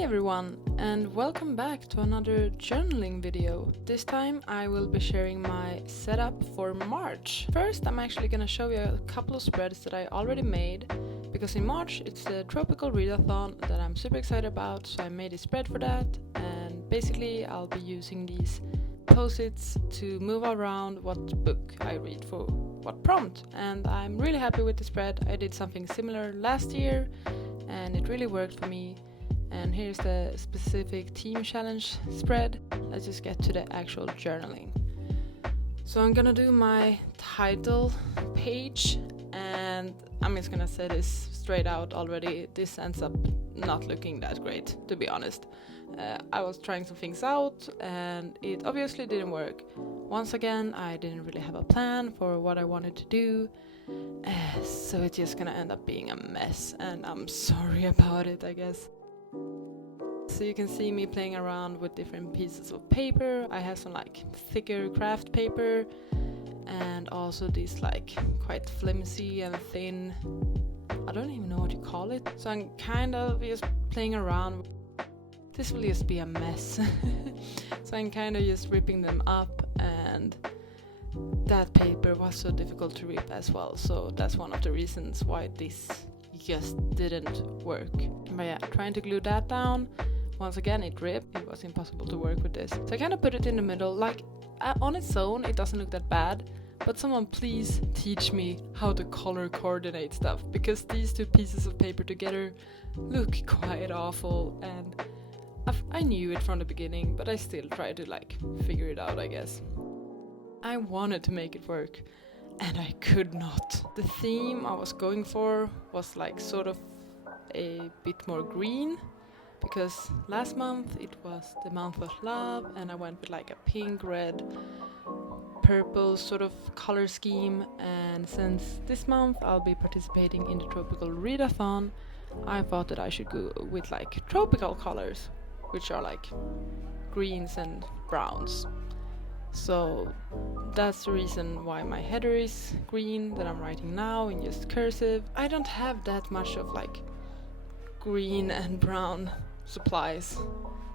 everyone, and welcome back to another journaling video. This time I will be sharing my setup for March. First, I'm actually gonna show you a couple of spreads that I already made, because in March it's the Tropical Readathon that I'm super excited about, so I made a spread for that, and basically I'll be using these post-its to move around what book I read for what prompt, and I'm really happy with the spread. I did something similar last year and it really worked for me. And here's the specific team challenge spread. Let's just get to the actual journaling. So I'm gonna do my title page, and I'm just gonna say this straight out already. This ends up not looking that great, to be honest. I was trying some things out and it obviously didn't work. Once again, I didn't really have a plan for what I wanted to do. So it's just gonna end up being a mess, and I'm sorry about it, I guess. So you can see me playing around with different pieces of paper. I have some like thicker craft paper and also these like quite flimsy and thin, I don't even know what you call it. So I'm kind of just playing around. This will just be a mess. So I'm kind of just ripping them up, and that paper was so difficult to rip as well. So that's one of the reasons why this just didn't work. But yeah, trying to glue that down. Once again, it ripped. It was impossible to work with this. So I kind of put it in the middle. Like on its own, it doesn't look that bad. But someone please teach me how to color coordinate stuff, because these two pieces of paper together look quite awful, and I knew it from the beginning, but I still try to like figure it out, I guess. I wanted to make it work, and I could not. The theme I was going for was like sort of a bit more green, because last month it was the month of love, and I went with like a pink, red, purple sort of color scheme. And since this month I'll be participating in the Tropical Readathon, I thought that I should go with like tropical colors, which are like greens and browns. So that's the reason why my header is green, that I'm writing now in just cursive. I don't have that much of like green and brown supplies,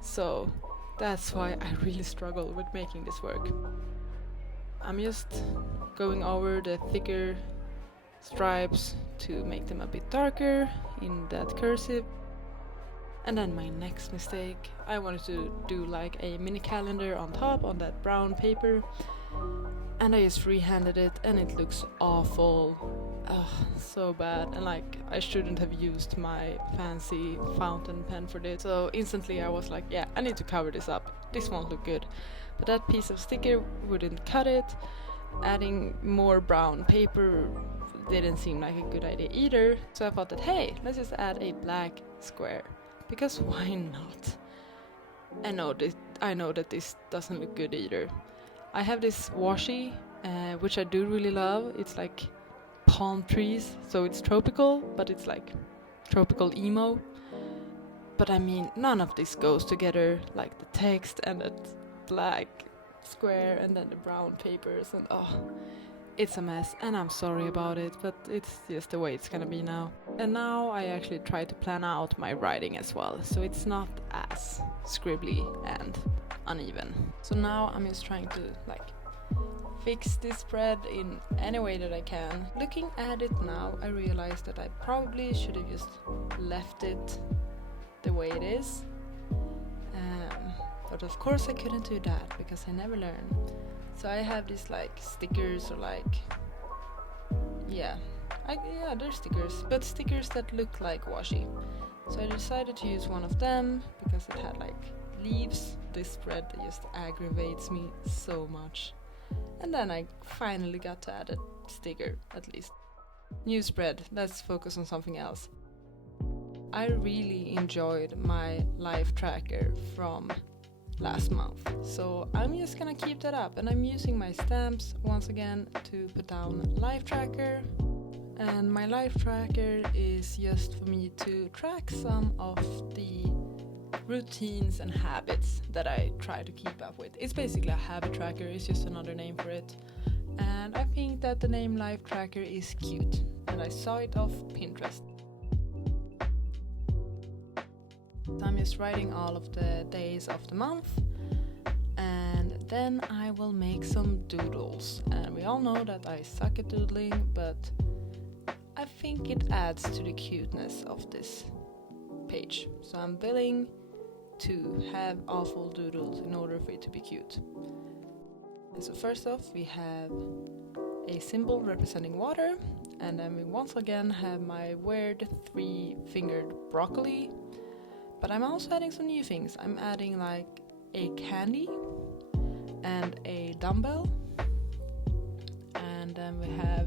so that's why I really struggle with making this work. I'm just going over the thicker stripes to make them a bit darker in that cursive. And then my next mistake, I wanted to do like a mini calendar on top on that brown paper, and I just freehanded it, and it looks awful. So bad, and like I shouldn't have used my fancy fountain pen for this. So instantly I was like, yeah, I need to cover this up. This won't look good. But that piece of sticker wouldn't cut it. Adding more brown paper didn't seem like a good idea either. So I thought that, hey, let's just add a black square. Because why not? I know that this doesn't look good either. I have this washi, which I do really love. It's like palm trees, so it's tropical, but it's like tropical emo. But I mean, none of this goes together, like the text and that black square and then the brown papers, and it's a mess, and I'm sorry about it, but it's just the way it's gonna be now. And now I actually try to plan out my writing as well, so it's not as scribbly and uneven. So now I'm just trying to like fix this spread in any way that I can. Looking at it now, I realized that I probably should have just left it the way it is. But of course I couldn't do that, because I never learn. So I have these like stickers, or like, they're stickers, but stickers that look like washi. So I decided to use one of them because it had like leaves. This spread just aggravates me so much. And then I finally got to add a sticker, at least. New spread, let's focus on something else. I really enjoyed my life tracker from last month, so I'm just gonna keep that up, and I'm using my stamps once again to put down life tracker. And my life tracker is just for me to track some of the routines and habits that I try to keep up with. It's basically a habit tracker, it's just another name for it. And I think that the name life tracker is cute, and I saw it off Pinterest. So I'm just writing all of the days of the month, and then I will make some doodles. And we all know that I suck at doodling, but I think it adds to the cuteness of this page. So I'm willing to have awful doodles in order for it to be cute. And so first off we have a symbol representing water, and then we once again have my weird 3-fingered broccoli. But I'm also adding some new things. I'm adding like a candy and a dumbbell, and then we have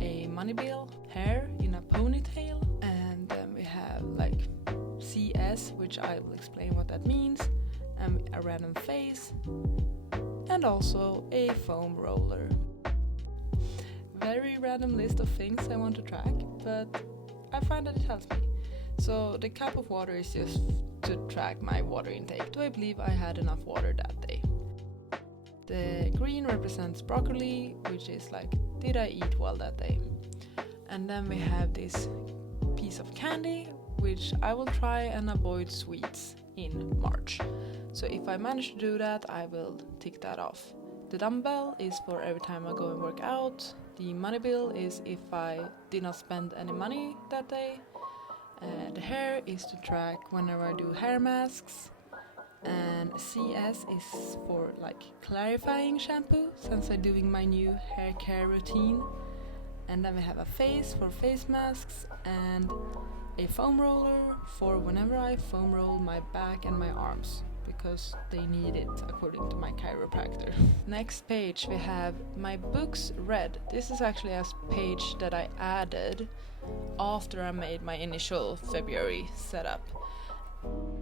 a money bill, hair in a ponytail, and then we have like CS, which I will explain what that means, and a random face, and also a foam roller. Very random list of things I want to track, but I find that it helps me. So the cup of water is just to track my water intake. Do I believe I had enough water that day? The green represents broccoli, which is like, did I eat well that day? And then we have this piece of candy, which I will try and avoid sweets in March. So if I manage to do that, I will tick that off. The dumbbell is for every time I go and work out. The money bill is if I did not spend any money that day. The hair is to track whenever I do hair masks. And CS is for like clarifying shampoo, since I'm doing my new hair care routine. And then we have a face for face masks, and a foam roller for whenever I foam roll my back and my arms, because they need it according to my chiropractor. Next page we have my books read. This is actually a page that I added after I made my initial February setup,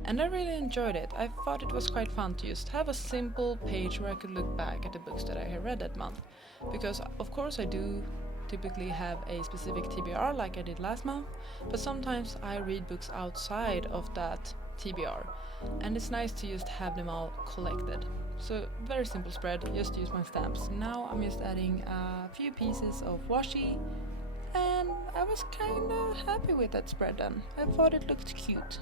and I really enjoyed it. I thought it was quite fun to just have a simple page where I could look back at the books that I have read that month, because of course I do typically have a specific TBR like I did last month, but sometimes I read books outside of that TBR, and it's nice to just have them all collected. So very simple spread, just use my stamps. Now I'm just adding a few pieces of washi, and I was kinda happy with that spread then. I thought it looked cute.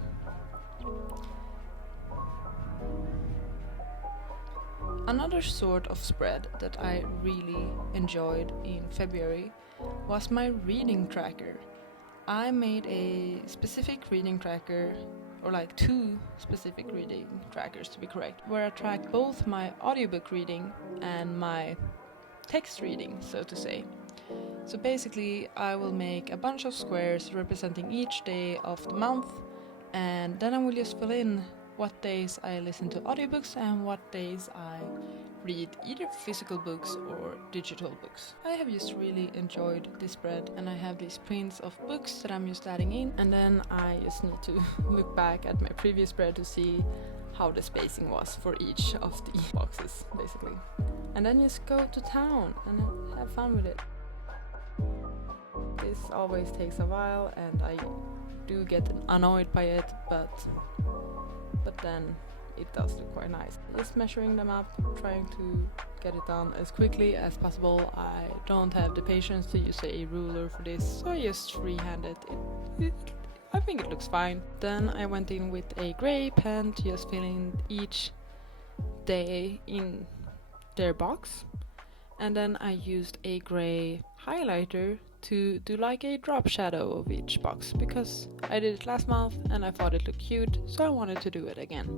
Another sort of spread that I really enjoyed in February was my reading tracker. I made a specific reading tracker, or like 2 specific reading trackers to be correct, where I track both my audiobook reading and my text reading, so to say. So basically I will make a bunch of squares representing each day of the month, and then I will just fill in what days I listen to audiobooks and what days I read either physical books or digital books. I have just really enjoyed this spread, and I have these prints of books that I'm just adding in, and then I just need to look back at my previous spread to see how the spacing was for each of the boxes, basically. And then just go to town and have fun with it. This always takes a while, and I do get annoyed by it, but then it does look quite nice. Just measuring them up, trying to get it done as quickly as possible. I don't have the patience to use a ruler for this, so I just freehand it. I think it looks fine. Then I went in with a grey pen to just fill in each day in their box, and then I used a grey highlighter to do like a drop shadow of each box, because I did it last month and I thought it looked cute, so I wanted to do it again.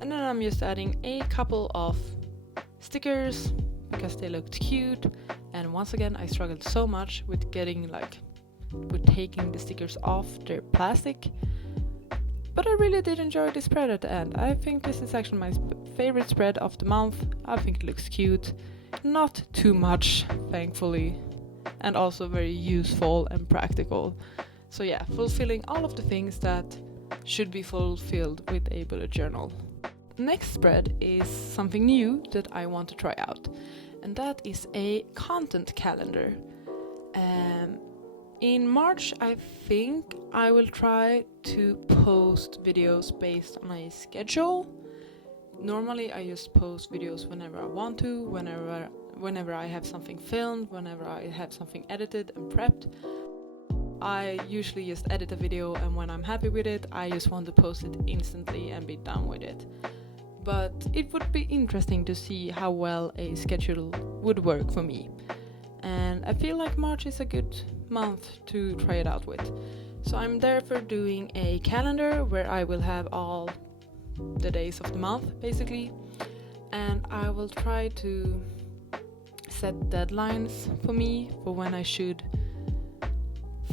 And then I'm just adding a couple of stickers because they looked cute, and once again I struggled so much with taking the stickers off their plastic. But I really did enjoy this spread at the end. I think this is actually my favorite spread of the month. I think it looks cute, not too much, thankfully, and also very useful and practical. So yeah, fulfilling all of the things that should be fulfilled with a bullet journal. Next spread is something new that I want to try out, and that is a content calendar. In March, I think I will try to post videos based on a schedule. Normally I just post videos whenever I want to, whenever I have something filmed, whenever I have something edited and prepped, I usually just edit a video, and when I'm happy with it, I just want to post it instantly and be done with it. But it would be interesting to see how well a schedule would work for me. And I feel like March is a good month to try it out with. So I'm therefore doing a calendar where I will have all the days of the month, basically. And I will try to set deadlines for me for when I should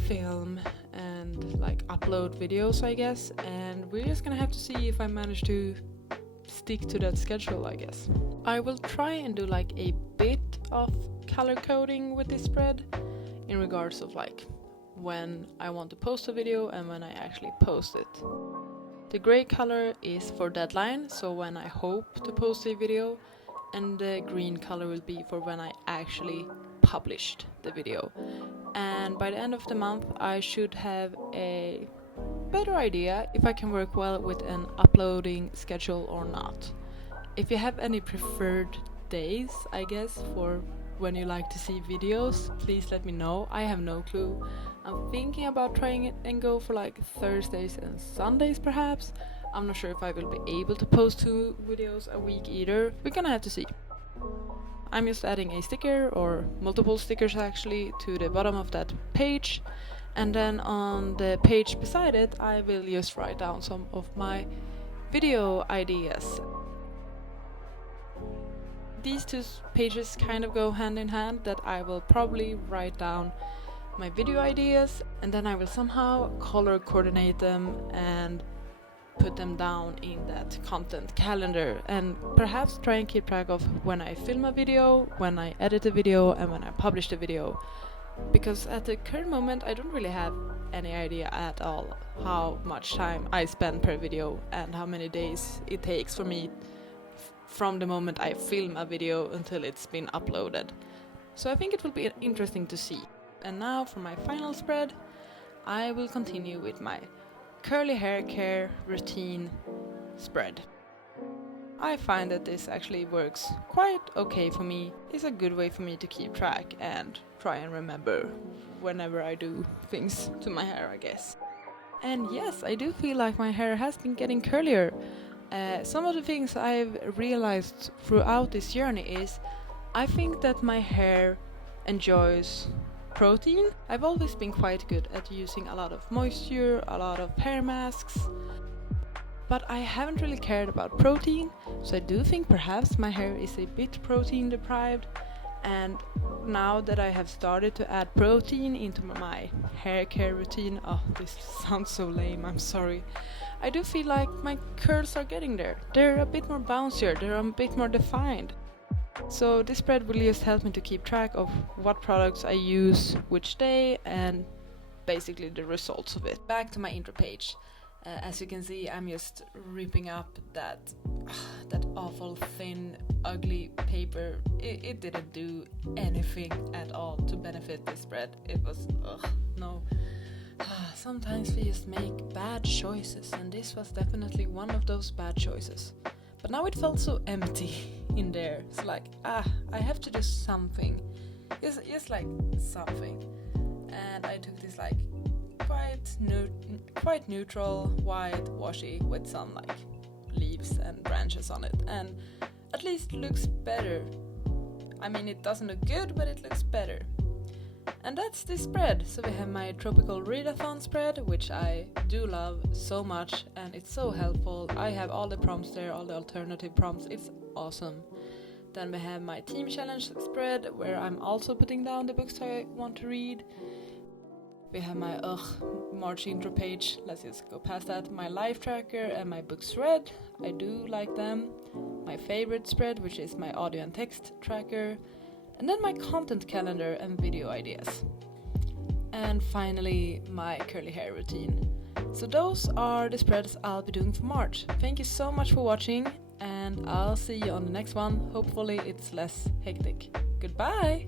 film and like upload videos, I guess. And we're just gonna have to see if I manage to stick to that schedule, I guess. I will try and do like a bit of color coding with this spread in regards of like when I want to post a video and when I actually post it. The gray color is for deadline, so when I hope to post a video, and the green color will be for when I actually published the video. And by the end of the month I should have a better idea if I can work well with an uploading schedule or not. If you have any preferred days, I guess, for when you like to see videos, please let me know. I have no clue. I'm thinking about trying it and go for like Thursdays and Sundays perhaps. I'm not sure if I will be able to post 2 videos a week either. We're gonna have to see. I'm just adding a sticker, or multiple stickers actually, to the bottom of that page. And then on the page beside it, I will just write down some of my video ideas. These 2 pages kind of go hand in hand, that I will probably write down my video ideas, and then I will somehow color coordinate them and put them down in that content calendar, and perhaps try and keep track of when I film a video, when I edit a video, and when I publish the video. Because at the current moment I don't really have any idea at all how much time I spend per video and how many days it takes for me from the moment I film a video until it's been uploaded. So I think it will be interesting to see. And now for my final spread, I will continue with my curly hair care routine spread. I find that this actually works quite okay for me. It's a good way for me to keep track and try and remember whenever I do things to my hair, I guess. And yes, I do feel like my hair has been getting curlier. Some of the things I've realized throughout this journey is I think that my hair enjoys protein. I've always been quite good at using a lot of moisture, a lot of hair masks, but I haven't really cared about protein, so I do think perhaps my hair is a bit protein deprived. And now that I have started to add protein into my hair care routine, oh, this sounds so lame, I'm sorry, I do feel like my curls are getting there. They're a bit more bouncier, they're a bit more defined. So this spread will just help me to keep track of what products I use which day and basically the results of it. Back to my intro page. As you can see, I'm just ripping up that awful thin ugly paper. It didn't do anything at all to benefit this spread. It was no. Sometimes we just make bad choices, and this was definitely one of those bad choices. But now it felt so empty in there. It's like, I have to do something. Just like something. And I took this like quite neutral white washi with some like leaves and branches on it, and at least looks better. I mean, it doesn't look good, but it looks better. And that's this spread. So we have my tropical readathon spread, which I do love so much, and it's so helpful. I have all the prompts there, all the alternative prompts. It's awesome. Then we have my team challenge spread, where I'm also putting down the books I want to read. We have my March intro page. Let's just go past that. My life tracker and my books read. I do like them. My favorite spread, which is my audio and text tracker. And then my content calendar and video ideas. And finally, my curly hair routine. So those are the spreads I'll be doing for March. Thank you so much for watching, and I'll see you on the next one. Hopefully it's less hectic. Goodbye!